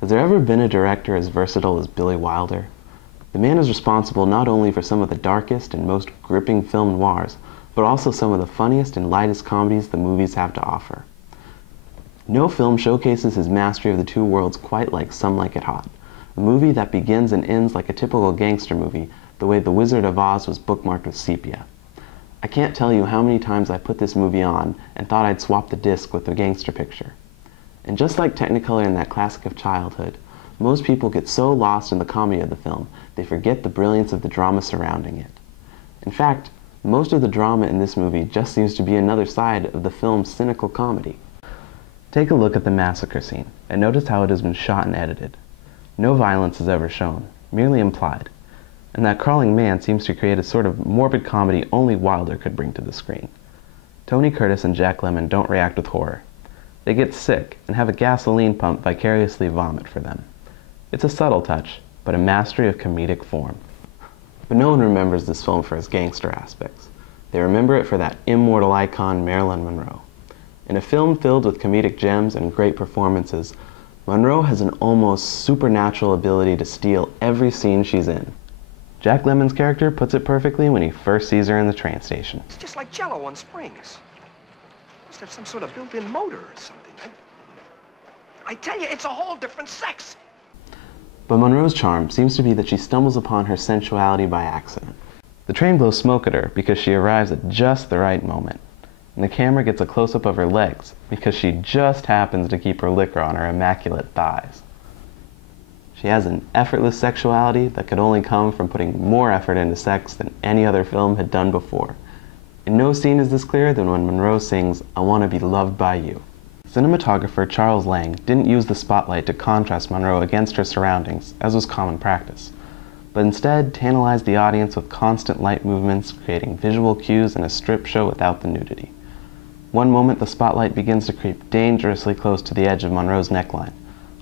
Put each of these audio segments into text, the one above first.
Has there ever been a director as versatile as Billy Wilder? The man is responsible not only for some of the darkest and most gripping film noirs, but also some of the funniest and lightest comedies the movies have to offer. No film showcases his mastery of the two worlds quite like Some Like It Hot, a movie that begins and ends like a typical gangster movie, the way The Wizard of Oz was bookmarked with sepia. I can't tell you how many times I put this movie on and thought I'd swap the disc with the gangster picture. And just like Technicolor in that classic of childhood, most people get so lost in the comedy of the film, they forget the brilliance of the drama surrounding it. In fact, most of the drama in this movie just seems to be another side of the film's cynical comedy. Take a look at the massacre scene, and notice how it has been shot and edited. No violence is ever shown, merely implied. And that crawling man seems to create a sort of morbid comedy only Wilder could bring to the screen. Tony Curtis and Jack Lemmon don't react with horror. They get sick and have a gasoline pump vicariously vomit for them. It's a subtle touch, but a mastery of comedic form. But no one remembers this film for its gangster aspects. They remember it for that immortal icon, Marilyn Monroe. In a film filled with comedic gems and great performances, Monroe has an almost supernatural ability to steal every scene she's in. Jack Lemmon's character puts it perfectly when he first sees her in the train station. It's just like Jell-O on springs. Must have some sort of built-in motor or something. I tell you, it's a whole different sex. But Monroe's charm seems to be that she stumbles upon her sensuality by accident. The train blows smoke at her because she arrives at just the right moment. And the camera gets a close-up of her legs because she just happens to keep her liquor on her immaculate thighs. She has an effortless sexuality that could only come from putting more effort into sex than any other film had done before. In no scene is this clearer than when Monroe sings, "I Want to Be Loved by You." Cinematographer Charles Lang didn't use the spotlight to contrast Monroe against her surroundings, as was common practice, but instead tantalized the audience with constant light movements, creating visual cues in a strip show without the nudity. One moment the spotlight begins to creep dangerously close to the edge of Monroe's neckline,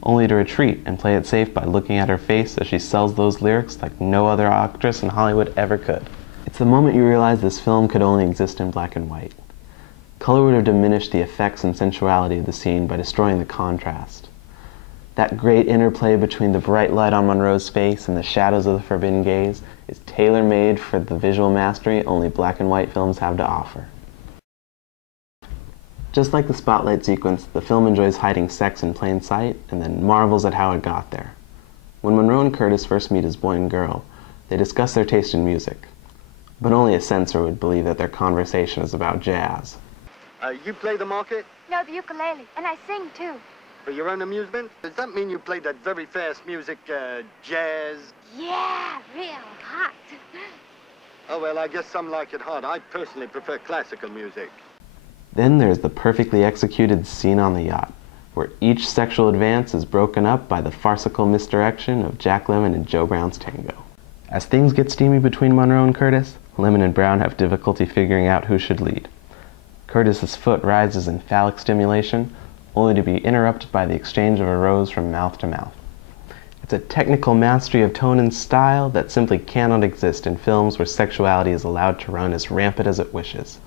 only to retreat and play it safe by looking at her face as she sells those lyrics like no other actress in Hollywood ever could. It's the moment you realize this film could only exist in black and white. Color would have diminished the effects and sensuality of the scene by destroying the contrast. That great interplay between the bright light on Monroe's face and the shadows of the forbidden gaze is tailor-made for the visual mastery only black and white films have to offer. Just like the spotlight sequence, the film enjoys hiding sex in plain sight and then marvels at how it got there. When Monroe and Curtis first meet as boy and girl, they discuss their taste in music. But only a censor would believe that their conversation is about jazz. You play the market? No, the ukulele, and I sing too. For your own amusement? Does that mean you play that very fast music, jazz? Yeah, real hot. Oh, well, I guess some like it hot. I personally prefer classical music. Then there's the perfectly executed scene on the yacht, where each sexual advance is broken up by the farcical misdirection of Jack Lemmon and Joe Brown's tango. As things get steamy between Monroe and Curtis, Lemmon and Brown have difficulty figuring out who should lead. Curtis's foot rises in phallic stimulation, only to be interrupted by the exchange of a rose from mouth to mouth. It's a technical mastery of tone and style that simply cannot exist in films where sexuality is allowed to run as rampant as it wishes.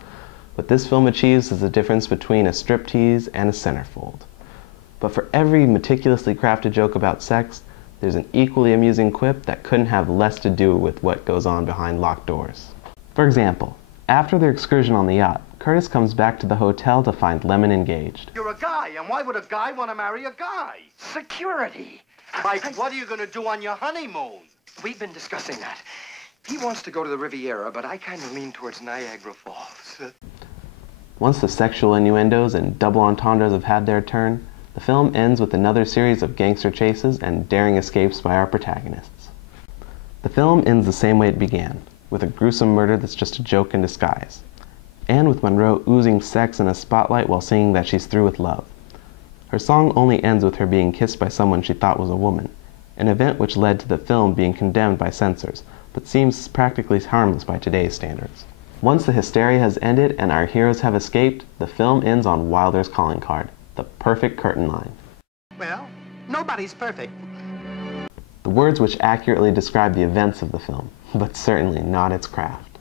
What this film achieves is the difference between a striptease and a centerfold. But for every meticulously crafted joke about sex, there's an equally amusing quip that couldn't have less to do with what goes on behind locked doors. For example, after their excursion on the yacht, Curtis comes back to the hotel to find Lemmon engaged. You're a guy, and why would a guy want to marry a guy? Security. Mike, what are you going to do on your honeymoon? We've been discussing that. He wants to go to the Riviera, but I kind of lean towards Niagara Falls. Once the sexual innuendos and double entendres have had their turn, the film ends with another series of gangster chases and daring escapes by our protagonists. The film ends the same way it began, with a gruesome murder that's just a joke in disguise, and with Monroe oozing sex in a spotlight while singing that she's through with love. Her song only ends with her being kissed by someone she thought was a woman, an event which led to the film being condemned by censors, but seems practically harmless by today's standards. Once the hysteria has ended and our heroes have escaped, the film ends on Wilder's calling card, the perfect curtain line. Well, nobody's perfect. The words which accurately describe the events of the film, but certainly not its craft.